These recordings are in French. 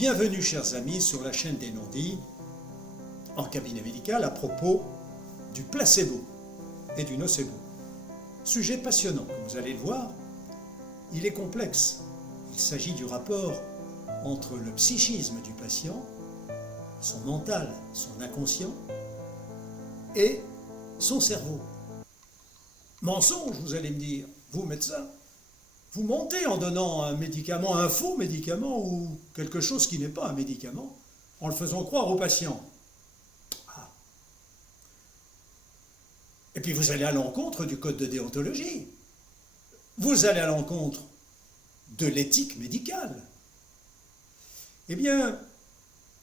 Bienvenue chers amis sur la chaîne des non-dits en cabinet médical à propos du placebo et du nocebo. Sujet passionnant, comme vous allez le voir, il est complexe. Il s'agit du rapport entre le psychisme du patient, son mental, son inconscient et son cerveau. Mensonge, vous allez me dire, vous médecin. Vous mentez en donnant un médicament, un faux médicament ou quelque chose qui n'est pas un médicament, en le faisant croire au patient. Ah. Et puis vous allez à l'encontre du code de déontologie. Vous allez à l'encontre de l'éthique médicale. Eh bien,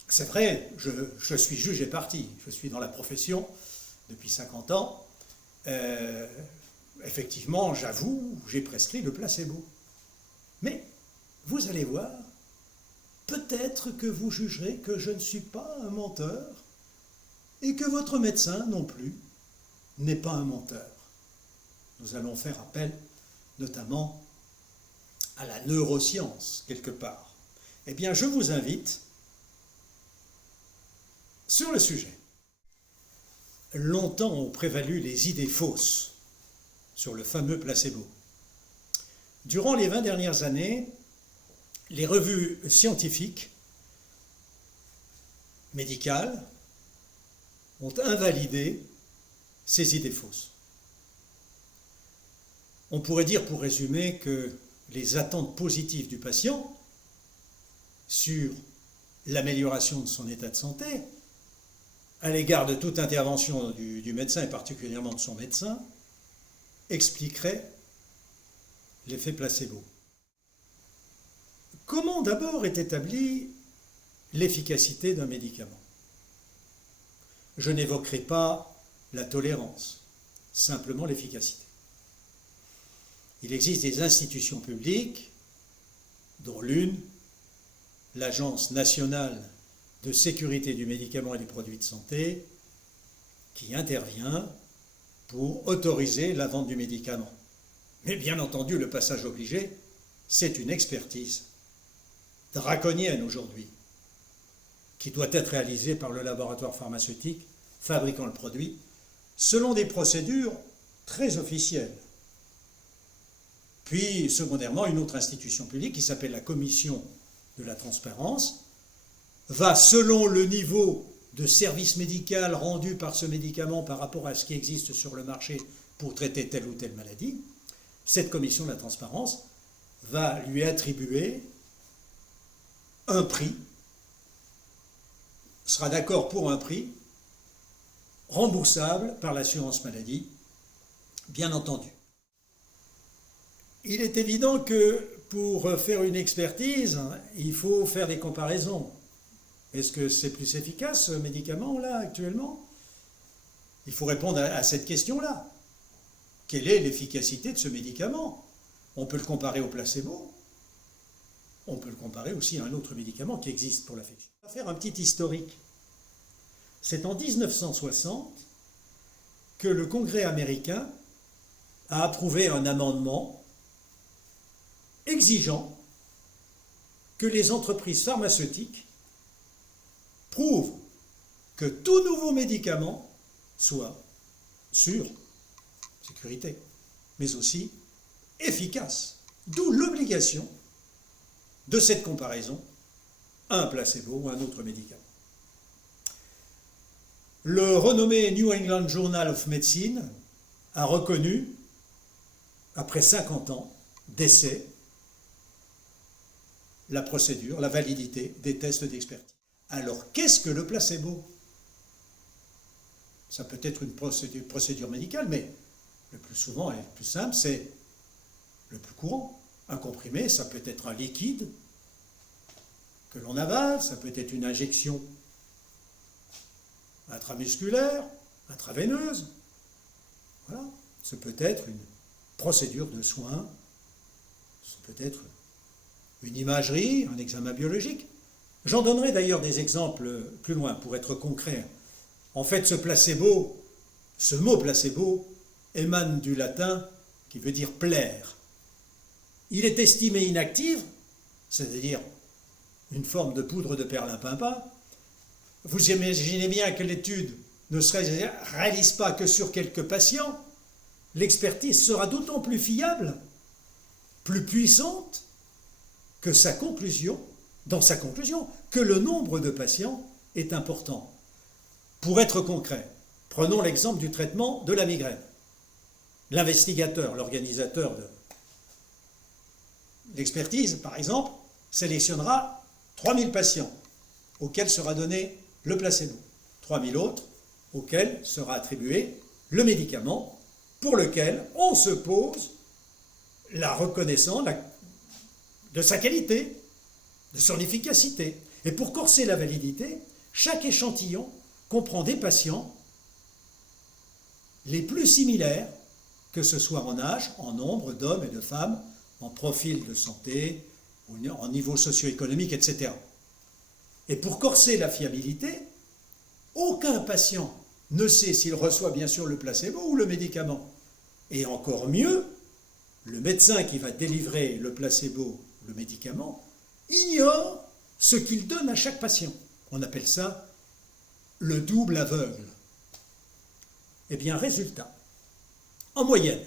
c'est vrai, je suis juge et partie. Je suis dans la profession depuis 50 ans. Effectivement, j'avoue, j'ai prescrit le placebo. Mais, vous allez voir, peut-être que vous jugerez que je ne suis pas un menteur et que votre médecin non plus n'est pas un menteur. Nous allons faire appel notamment à la neuroscience, quelque part. Eh bien, je vous invite sur le sujet. Longtemps ont prévalu les idées fausses sur le fameux placebo. Durant les 20 dernières années, les revues scientifiques, médicales, ont invalidé ces idées fausses. On pourrait dire, pour résumer, que les attentes positives du patient sur l'amélioration de son état de santé, à l'égard de toute intervention du médecin, et particulièrement de son médecin, expliquerait l'effet placebo. Comment d'abord est établie l'efficacité d'un médicament? Je n'évoquerai pas la tolérance, simplement l'efficacité. Il existe des institutions publiques, dont l'une, l'Agence nationale de sécurité du médicament et des produits de santé, qui intervient pour autoriser la vente du médicament. Mais bien entendu, le passage obligé, c'est une expertise draconienne aujourd'hui, qui doit être réalisée par le laboratoire pharmaceutique fabriquant le produit, selon des procédures très officielles. Puis, secondairement, une autre institution publique qui s'appelle la Commission de la transparence va, selon le niveau de service médical rendu par ce médicament par rapport à ce qui existe sur le marché pour traiter telle ou telle maladie, cette commission de la transparence va lui attribuer un prix, sera d'accord pour un prix remboursable par l'assurance maladie, bien entendu. Il est évident que pour faire une expertise, il faut faire des comparaisons. Est-ce que c'est plus efficace ce médicament-là actuellement? Il faut répondre à cette question-là. Quelle est l'efficacité de ce médicament? On peut le comparer au placebo. On peut le comparer aussi à un autre médicament qui existe pour l'affection. On va faire un petit historique. C'est en 1960 que le Congrès américain a approuvé un amendement exigeant que les entreprises pharmaceutiques prouvent que tout nouveau médicament soit sûr, sécurité, mais aussi efficace. D'où l'obligation de cette comparaison à un placebo ou à un autre médicament. Le renommé New England Journal of Medicine a reconnu, après 50 ans d'essais, la procédure, la validité des tests d'expertise. Alors, qu'est-ce que le placebo? Ça peut être une procédure médicale, mais le plus souvent et le plus simple, c'est le plus courant. Un comprimé, ça peut être un liquide que l'on avale, ça peut être une injection intramusculaire, intraveineuse. Voilà. Ça peut être une procédure de soins, ça peut être une imagerie, un examen biologique. J'en donnerai d'ailleurs des exemples plus loin pour être concret. En fait, ce mot placebo émane du latin qui veut dire plaire. Il est estimé inactif, c'est-à-dire une forme de poudre de perlimpinpin, vous imaginez bien que l'étude ne se réalise pas que sur quelques patients, l'expertise sera d'autant plus fiable, plus puissante, que dans sa conclusion, que le nombre de patients est important. Pour être concret, prenons l'exemple du traitement de la migraine. L'investigateur, l'organisateur de l'expertise, par exemple, sélectionnera 3000 patients auxquels sera donné le placebo, 3000 autres auxquels sera attribué le médicament pour lequel on se pose la reconnaissance de sa qualité, de son efficacité. Et pour corser la validité, chaque échantillon comprend des patients les plus similaires, que ce soit en âge, en nombre d'hommes et de femmes, en profil de santé, en niveau socio-économique, etc. Et pour corser la fiabilité, aucun patient ne sait s'il reçoit bien sûr le placebo ou le médicament. Et encore mieux, le médecin qui va délivrer le placebo, le médicament, ignore ce qu'il donne à chaque patient. On appelle ça le double aveugle. Eh bien, résultat, en moyenne,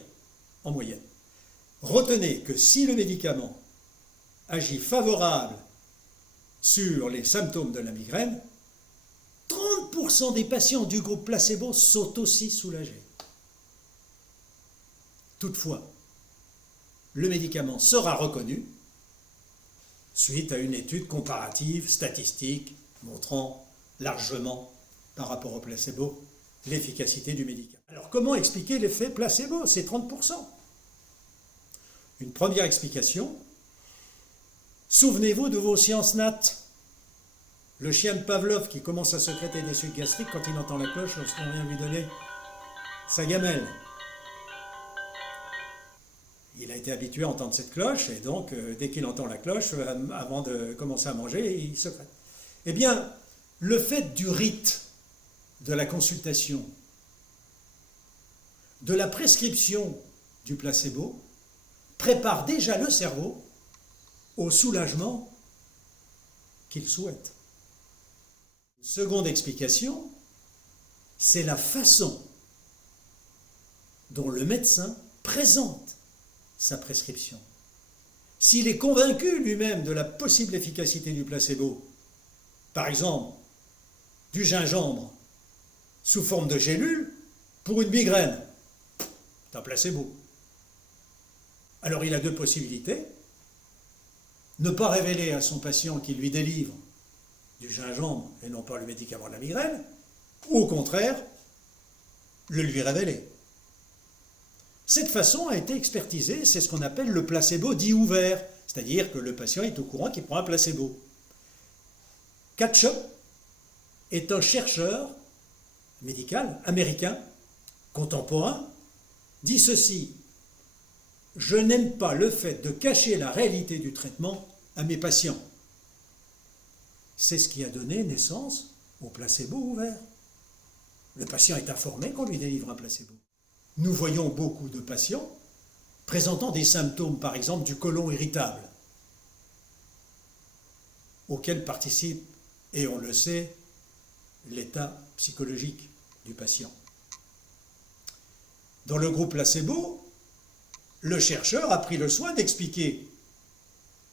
retenez que si le médicament agit favorable sur les symptômes de la migraine, 30% des patients du groupe placebo sont aussi soulagés. Toutefois, le médicament sera reconnu suite à une étude comparative, statistique, montrant largement, par rapport au placebo, l'efficacité du médicament. Alors, comment expliquer l'effet placebo, ces 30%? Une première explication, souvenez-vous de vos sciences nat. Le chien de Pavlov qui commence à sécréter des sucs gastriques quand il entend la cloche lorsqu'on vient lui donner sa gamelle. Il a été habitué à entendre cette cloche, et donc, dès qu'il entend la cloche, avant de commencer à manger, il sécrète. Eh bien, le fait du rite, de la consultation, de la prescription du placebo, prépare déjà le cerveau au soulagement qu'il souhaite. Seconde explication, c'est la façon dont le médecin présente sa prescription. S'il est convaincu lui-même de la possible efficacité du placebo, par exemple du gingembre sous forme de gélule pour une migraine, c'est un placebo. Alors il a deux possibilités: ne pas révéler à son patient qu'il lui délivre du gingembre et non pas le médicament de la migraine, ou au contraire, le lui révéler. Cette façon a été expertisée, c'est ce qu'on appelle le placebo dit ouvert, c'est-à-dire que le patient est au courant qu'il prend un placebo. Katchop est un chercheur médical américain, contemporain, dit ceci: je n'aime pas le fait de cacher la réalité du traitement à mes patients. C'est ce qui a donné naissance au placebo ouvert. Le patient est informé qu'on lui délivre un placebo. Nous voyons beaucoup de patients présentant des symptômes, par exemple, du côlon irritable, auxquels participe, et on le sait, l'état psychologique du patient. Dans le groupe placebo, le chercheur a pris le soin d'expliquer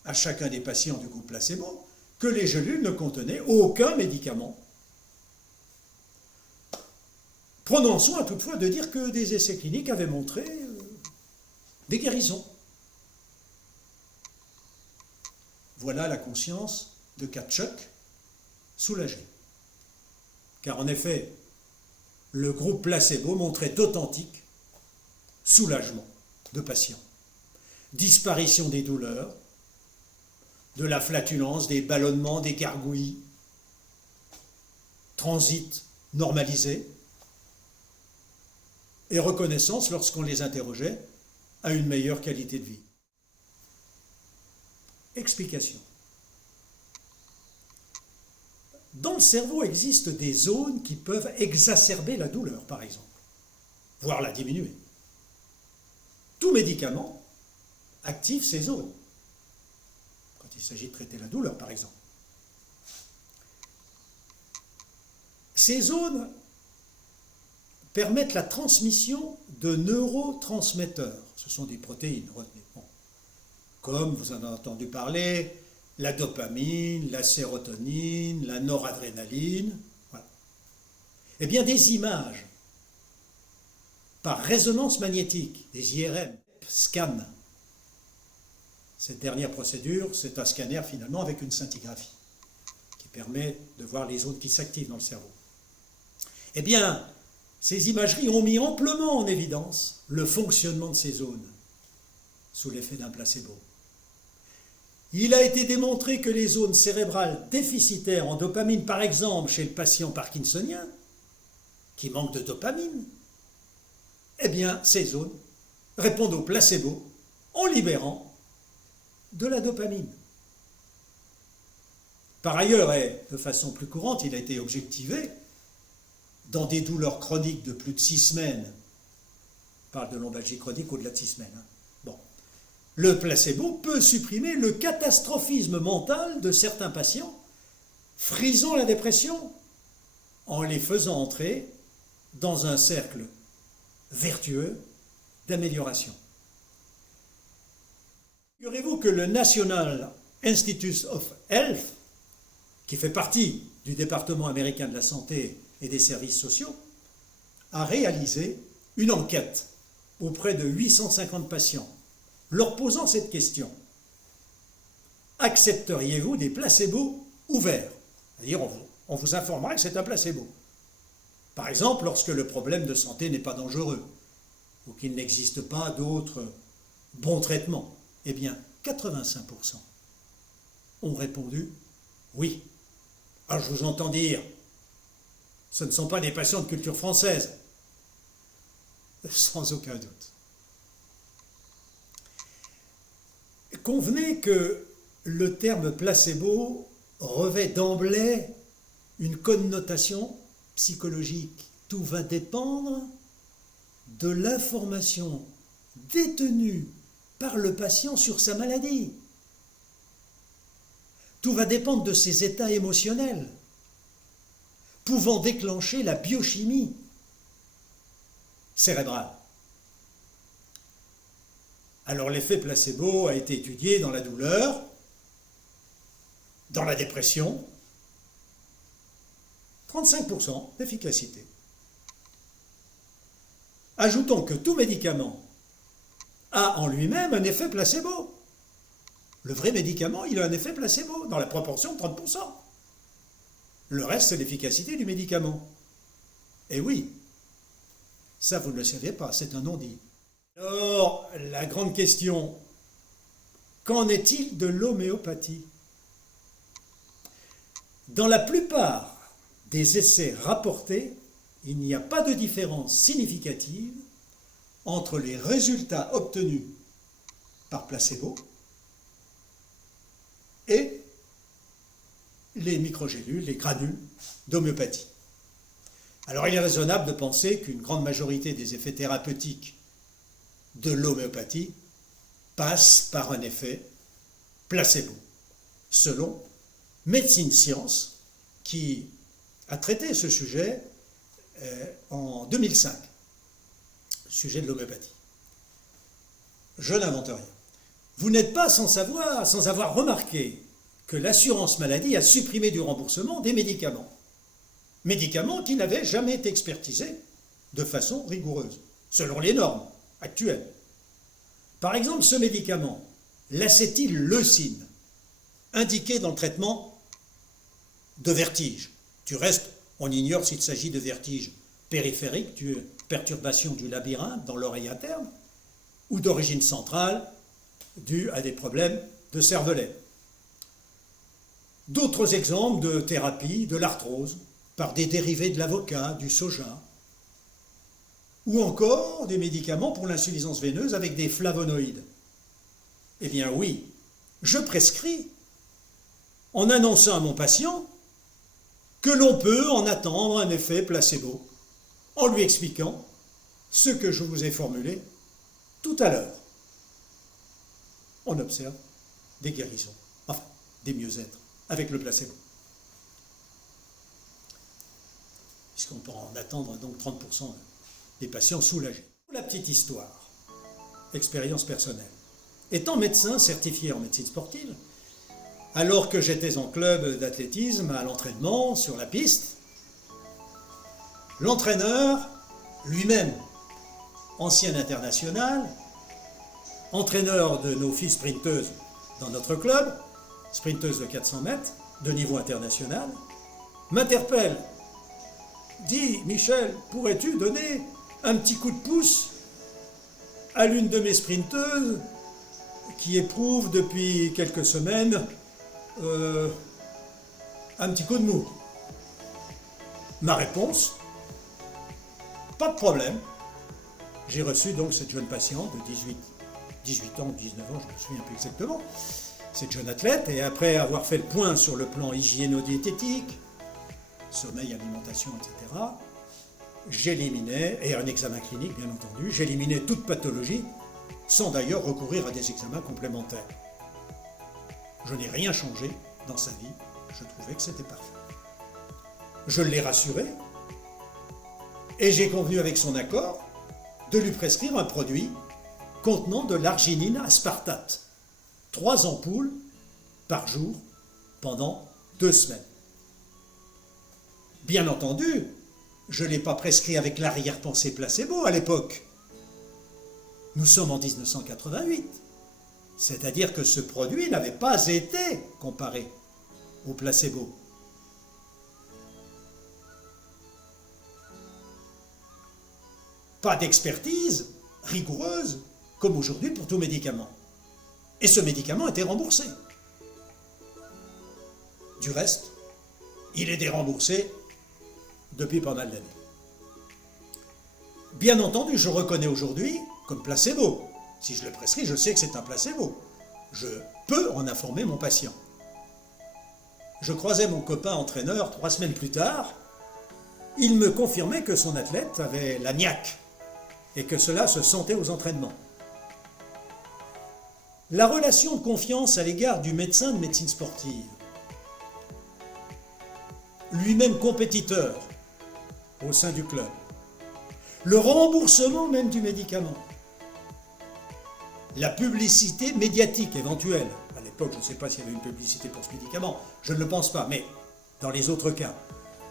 à chacun des patients du groupe placebo que les gélules ne contenaient aucun médicament. Prenons soin toutefois de dire que des essais cliniques avaient montré des guérisons. Voilà la conscience de Katchuk soulagée. Car en effet, le groupe placebo montrait d'authentiques soulagements de patients. Disparition des douleurs, de la flatulence, des ballonnements, des gargouilles, transit normalisé, et reconnaissance, lorsqu'on les interrogeait, à une meilleure qualité de vie. Explication. Dans le cerveau existent des zones qui peuvent exacerber la douleur, par exemple, voire la diminuer. Tout médicament active ces zones, quand il s'agit de traiter la douleur, par exemple. Ces zones permettent la transmission de neurotransmetteurs. Ce sont des protéines, retenez. Bon. Comme vous en avez entendu parler, la dopamine, la sérotonine, la noradrénaline. Voilà. Eh bien, des images par résonance magnétique, des IRM, scan. Cette dernière procédure, c'est un scanner finalement avec une scintigraphie qui permet de voir les zones qui s'activent dans le cerveau. Eh bien, ces imageries ont mis amplement en évidence le fonctionnement de ces zones sous l'effet d'un placebo. Il a été démontré que les zones cérébrales déficitaires en dopamine, par exemple chez le patient parkinsonien, qui manque de dopamine, eh bien, ces zones répondent au placebo en libérant de la dopamine. Par ailleurs, et de façon plus courante, il a été objectivé, dans des douleurs chroniques de plus de 6 semaines, on parle de lombalgie chronique au-delà de 6 semaines, hein. Bon. Le placebo peut supprimer le catastrophisme mental de certains patients, frisant la dépression, en les faisant entrer dans un cercle vertueux d'amélioration. Figurez-vous que le National Institutes of Health, qui fait partie du département américain de la santé et des services sociaux, a réalisé une enquête auprès de 850 patients, leur posant cette question. Accepteriez-vous des placebos ouverts? C'est-à-dire, on vous informera que c'est un placebo. Par exemple, lorsque le problème de santé n'est pas dangereux, ou qu'il n'existe pas d'autres bons traitements. Eh bien, 85% ont répondu oui. Alors, je vous entends dire, ce ne sont pas des patients de culture française. Sans aucun doute. Convenez que le terme placebo revêt d'emblée une connotation psychologique. Tout va dépendre de l'information détenue par le patient sur sa maladie. Tout va dépendre de ses états émotionnels, pouvant déclencher la biochimie cérébrale. Alors l'effet placebo a été étudié dans la douleur, dans la dépression, 35% d'efficacité. Ajoutons que tout médicament a en lui-même un effet placebo. Le vrai médicament, il a un effet placebo, dans la proportion de 30%. Le reste, c'est l'efficacité du médicament. Et oui, ça vous ne le saviez pas, c'est un non-dit. Alors, la grande question, qu'en est-il de l'homéopathie? Dans la plupart des essais rapportés, il n'y a pas de différence significative entre les résultats obtenus par placebo et les microgélules, les granules d'homéopathie. Alors il est raisonnable de penser qu'une grande majorité des effets thérapeutiques de l'homéopathie passent par un effet placebo, selon Médecine Science, qui a traité ce sujet en 2005, sujet de l'homéopathie. Je n'invente rien. Vous n'êtes pas sans avoir remarqué que l'assurance maladie a supprimé du remboursement des médicaments. Médicaments qui n'avaient jamais été expertisés de façon rigoureuse, selon les normes actuelles. Par exemple, ce médicament, l'acétyleucine, indiqué dans le traitement de vertige. Du reste, on ignore s'il s'agit de vertige périphérique, de perturbation du labyrinthe dans l'oreille interne, ou d'origine centrale, due à des problèmes de cervelet. D'autres exemples de thérapie de l'arthrose, par des dérivés de l'avocat, du soja, ou encore des médicaments pour l'insuffisance veineuse avec des flavonoïdes. Eh bien oui, je prescris en annonçant à mon patient que l'on peut en attendre un effet placebo, en lui expliquant ce que je vous ai formulé tout à l'heure. On observe des guérisons, enfin des mieux-être avec le placebo. puisqu'on peut en attendre donc 30% des patients soulagés. La petite histoire, expérience personnelle. Étant médecin certifié en médecine sportive, alors que j'étais en club d'athlétisme à l'entraînement sur la piste, l'entraîneur, lui-même ancien international, entraîneur de nos filles sprinteuses dans notre club, sprinteuses de 400 mètres, de niveau international, m'interpelle, dit « Michel, pourrais-tu donner un petit coup de pouce à l'une de mes sprinteuses qui éprouve depuis quelques semaines un petit coup de mou ?» Ma réponse, pas de problème. J'ai reçu donc cette jeune patiente de 18 ans, 19 ans, je ne me souviens plus exactement, cette jeune athlète, et après avoir fait le point sur le plan hygiéno-diététique, sommeil, alimentation, etc., j'éliminais, et un examen clinique bien entendu, j'éliminais toute pathologie, sans d'ailleurs recourir à des examens complémentaires. Je n'ai rien changé dans sa vie, je trouvais que c'était parfait. Je l'ai rassuré, et j'ai convenu avec son accord de lui prescrire un produit contenant de l'arginine aspartate, 3 ampoules par jour pendant 2 semaines. Bien entendu, je ne l'ai pas prescrit avec l'arrière-pensée placebo à l'époque. Nous sommes en 1988, c'est-à-dire que ce produit n'avait pas été comparé au placebo. Pas d'expertise rigoureuse, comme aujourd'hui pour tout médicament. Et ce médicament était remboursé. Du reste, il est déremboursé depuis pas mal d'années. Bien entendu, je reconnais aujourd'hui comme placebo. Si je le prescris, je sais que c'est un placebo. Je peux en informer mon patient. Je croisais mon copain entraîneur 3 semaines plus tard. Il me confirmait que son athlète avait la niaque et que cela se sentait aux entraînements. La relation de confiance à l'égard du médecin de médecine sportive, lui-même compétiteur au sein du club, le remboursement même du médicament, la publicité médiatique éventuelle, à l'époque je ne sais pas s'il y avait une publicité pour ce médicament, je ne le pense pas, mais dans les autres cas,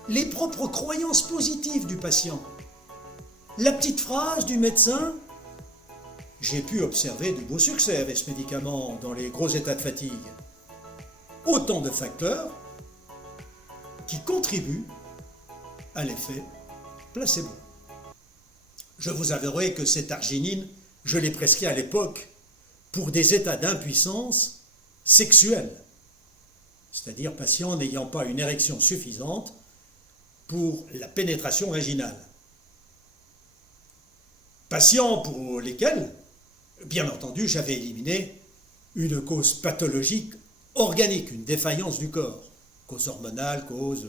les propres croyances positives du patient, la petite phrase du médecin, j'ai pu observer de beaux succès avec ce médicament dans les gros états de fatigue. Autant de facteurs qui contribuent à l'effet placebo. Je vous avouerai que cette arginine, je l'ai prescrit à l'époque pour des états d'impuissance sexuelle, c'est-à-dire patients n'ayant pas une érection suffisante pour la pénétration vaginale. Patients pour lesquels, bien entendu, j'avais éliminé une cause pathologique organique, une défaillance du corps, cause hormonale, cause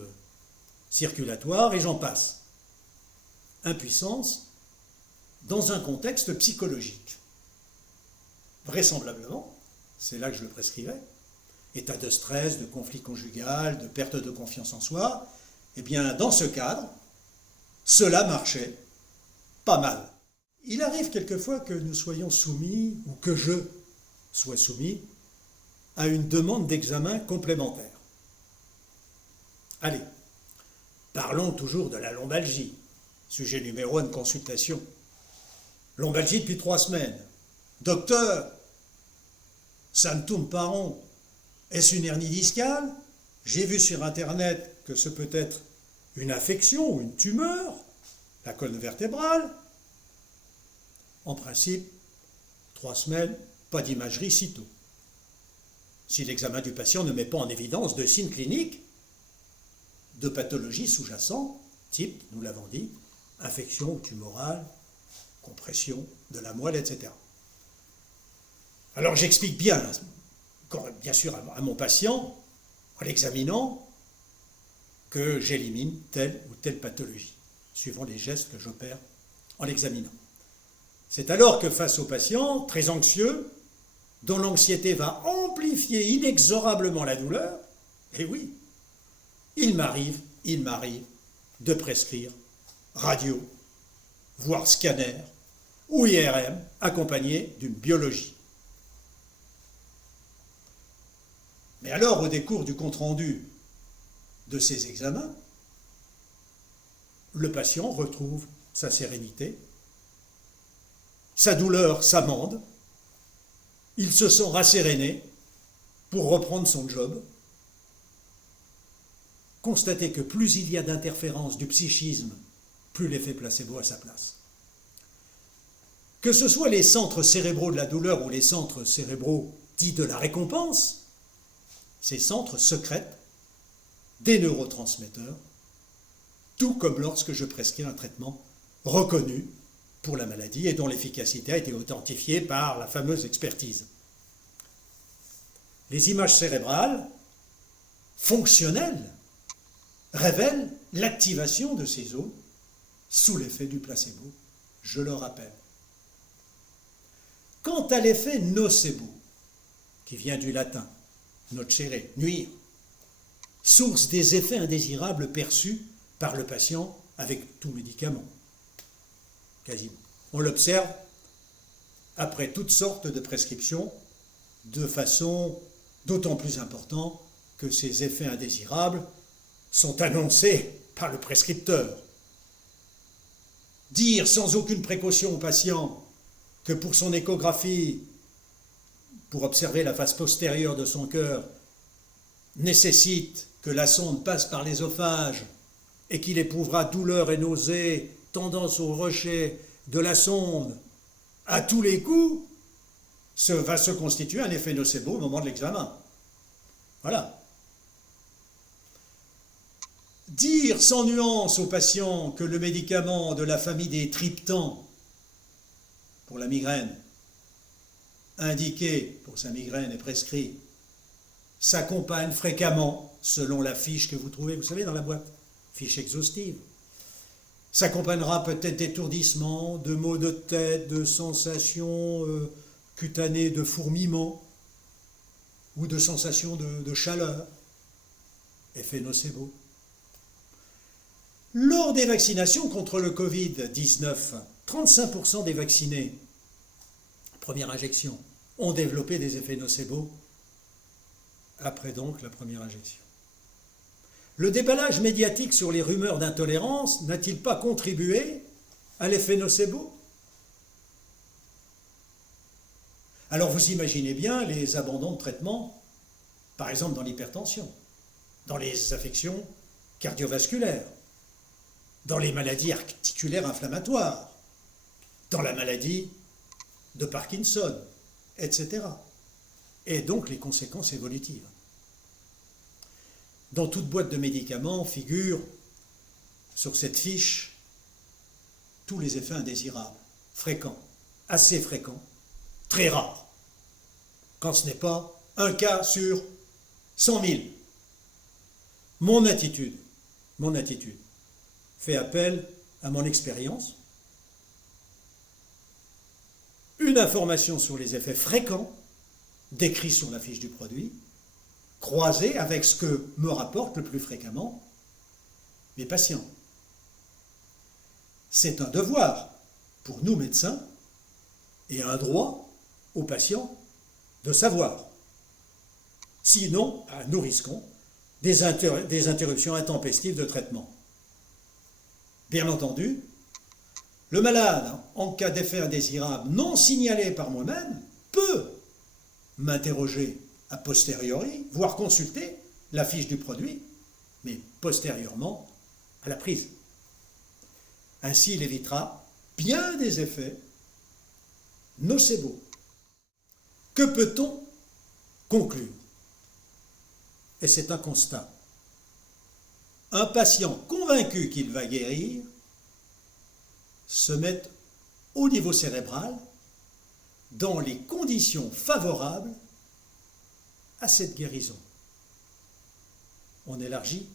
circulatoire, et j'en passe. Impuissance dans un contexte psychologique. Vraisemblablement, c'est là que je le prescrivais, état de stress, de conflit conjugal, de perte de confiance en soi, eh bien, dans ce cadre, cela marchait pas mal. Il arrive quelquefois que nous soyons soumis, ou que je sois soumis, à une demande d'examen complémentaire. Allez, parlons toujours de la lombalgie, sujet numéro 1 de consultation. Lombalgie depuis 3 semaines. Docteur, ça ne tourne pas rond. Est-ce une hernie discale? J'ai vu sur Internet que ce peut être une infection ou une tumeur, la colonne vertébrale. En principe, 3 semaines, pas d'imagerie sitôt. Si l'examen du patient ne met pas en évidence de signes cliniques, de pathologies sous-jacentes, type, nous l'avons dit, infection tumorale, compression de la moelle, etc. Alors j'explique bien sûr à mon patient, en l'examinant, que j'élimine telle ou telle pathologie, suivant les gestes que j'opère en l'examinant. C'est alors que face au patient, très anxieux, dont l'anxiété va amplifier inexorablement la douleur, et oui, il m'arrive de prescrire radio, voire scanner ou IRM accompagné d'une biologie. Mais alors, au décours du compte-rendu de ces examens, le patient retrouve sa sérénité, sa douleur s'amende, il se sent rasséréné pour reprendre son job. Constatez que plus il y a d'interférences du psychisme, plus l'effet placebo a sa place. Que ce soit les centres cérébraux de la douleur ou les centres cérébraux dits de la récompense, ces centres secrètent des neurotransmetteurs, tout comme lorsque je prescris un traitement reconnu pour la maladie et dont l'efficacité a été authentifiée par la fameuse expertise. Les images cérébrales fonctionnelles révèlent l'activation de ces zones sous l'effet du placebo, je le rappelle. Quant à l'effet nocebo, qui vient du latin nocere, nuire, source des effets indésirables perçus par le patient avec tout médicament, quasiment. On l'observe après toutes sortes de prescriptions de façon d'autant plus importante que ces effets indésirables sont annoncés par le prescripteur. Dire sans aucune précaution au patient que pour son échographie, pour observer la face postérieure de son cœur, nécessite que la sonde passe par l'ésophage et qu'il éprouvera douleur et nausée, tendance au rejet de la sonde à tous les coups, va se constituer un effet nocebo au moment de l'examen. Voilà. Dire sans nuance au patient que le médicament de la famille des triptans pour la migraine, indiqué pour sa migraine et prescrit, s'accompagne fréquemment, selon la fiche que vous trouvez, vous savez, dans la boîte, fiche exhaustive, s'accompagnera peut-être d'étourdissements, de maux de tête, de sensations cutanées, de fourmillement, ou de sensations de chaleur, effet nocebo. Lors des vaccinations contre le Covid-19, 35% des vaccinés, première injection, ont développé des effets nocebo après donc la première injection. Le déballage médiatique sur les rumeurs d'intolérance n'a-t-il pas contribué à l'effet nocebo? Alors vous imaginez bien les abandons de traitement, par exemple dans l'hypertension, dans les affections cardiovasculaires, dans les maladies articulaires inflammatoires, dans la maladie de Parkinson, etc. Et donc les conséquences évolutives. Dans toute boîte de médicaments figurent sur cette fiche tous les effets indésirables, fréquents, assez fréquents, très rares, quand ce n'est pas un cas sur 100 000. Mon attitude fait appel à mon expérience, une information sur les effets fréquents décrits sur la fiche du produit, croisée avec ce que me rapportent le plus fréquemment mes patients. C'est un devoir pour nous médecins et un droit aux patients de savoir. Sinon, nous risquons des interruptions intempestives de traitement. Bien entendu, le malade, en cas d'effet indésirable non signalé par moi-même, peut m'interroger a posteriori, voire consulter la fiche du produit, mais postérieurement à la prise. Ainsi, il évitera bien des effets nocebo. Que peut-on conclure? Et c'est un constat. Un patient convaincu qu'il va guérir se met au niveau cérébral dans les conditions favorables à cette guérison. On élargit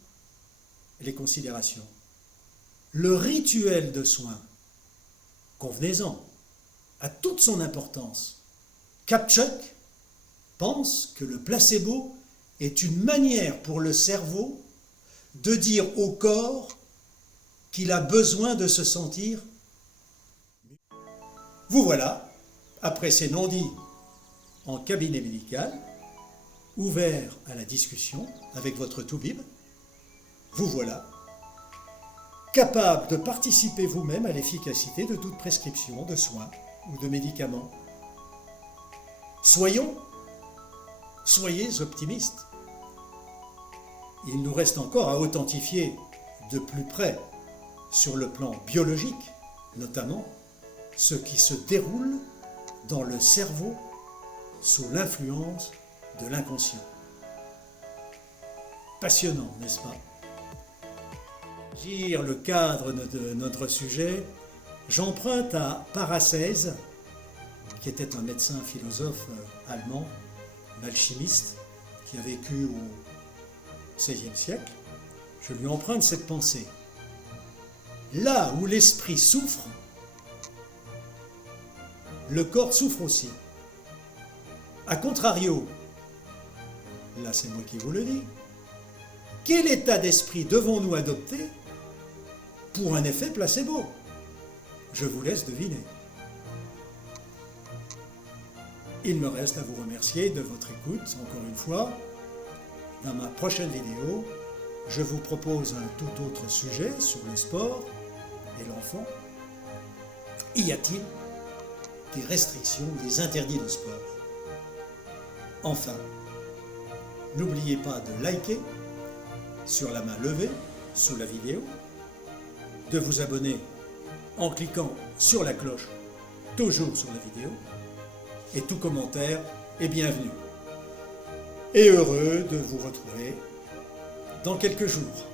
les considérations. Le rituel de soins, convenez-en, a toute son importance. Kaptchuk pense que le placebo est une manière pour le cerveau de dire au corps qu'il a besoin de se sentir. Vous voilà, après ces non-dits en cabinet médical, ouvert à la discussion avec votre toubib, vous voilà, capable de participer vous-même à l'efficacité de toute prescription de soins ou de médicaments. Soyez optimistes. Il nous reste encore à authentifier de plus près, sur le plan biologique, notamment, ce qui se déroule dans le cerveau sous l'influence de l'inconscient. Passionnant, n'est-ce pas? Pour le cadre de notre sujet, j'emprunte à Paracèse, qui était un médecin philosophe allemand, un alchimiste, qui a vécu au XVIe siècle. Je lui emprunte cette pensée. Là où l'esprit souffre, le corps souffre aussi. A contrario, là c'est moi qui vous le dis, quel état d'esprit devons-nous adopter pour un effet placebo? Je vous laisse deviner. Il me reste à vous remercier de votre écoute, encore une fois. Dans ma prochaine vidéo, je vous propose un tout autre sujet sur le sport et l'enfant. Y a-t-il des restrictions, des interdits de sport? Enfin, n'oubliez pas de liker sur la main levée sous la vidéo, de vous abonner en cliquant sur la cloche, toujours sur la vidéo, et tout commentaire est bienvenu. Et heureux de vous retrouver dans quelques jours.